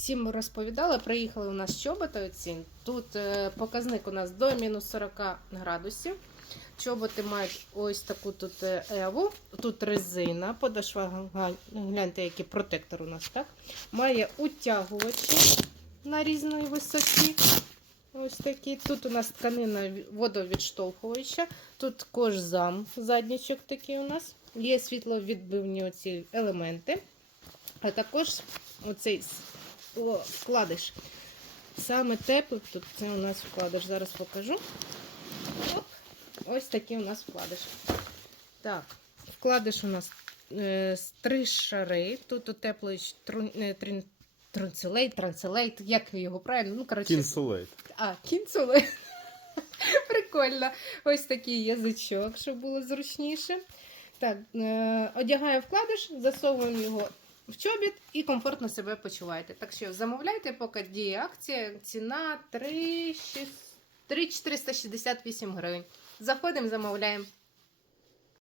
всім розповідала, приїхали у нас чоботи оці. Тут е, показник у нас до мінус 40 градусів. Чоботи мають ось таку тут е, еву, тут резина, подошва гляньте, який протектор у нас, так? Має утягувачі на різної висоті. Ось такі. Тут у нас тканина ві- водовідштовхуюча, тут кожзам, заднічок такий у нас. Є світловідбивні оці елементи, а також оцей вкладиш. Саме теплий тут це у нас вкладиш. Зараз покажу. Оп. Ось такий у нас вкладиш. Так, вкладиш у нас е, три шари. Тут у теплий трун, е, трин, трунцелейт, транцелейт, як його правильно? Ну, коротше, Кінсулейт. а, кінцелейт. Прикольно. Ось такий язичок, щоб було зручніше. Так, е, одягаю вкладиш, засовуємо його в чобіт і комфортно себе почуваєте. Так що замовляйте, поки діє акція. Ціна 3 468 гривень. Заходимо, замовляємо.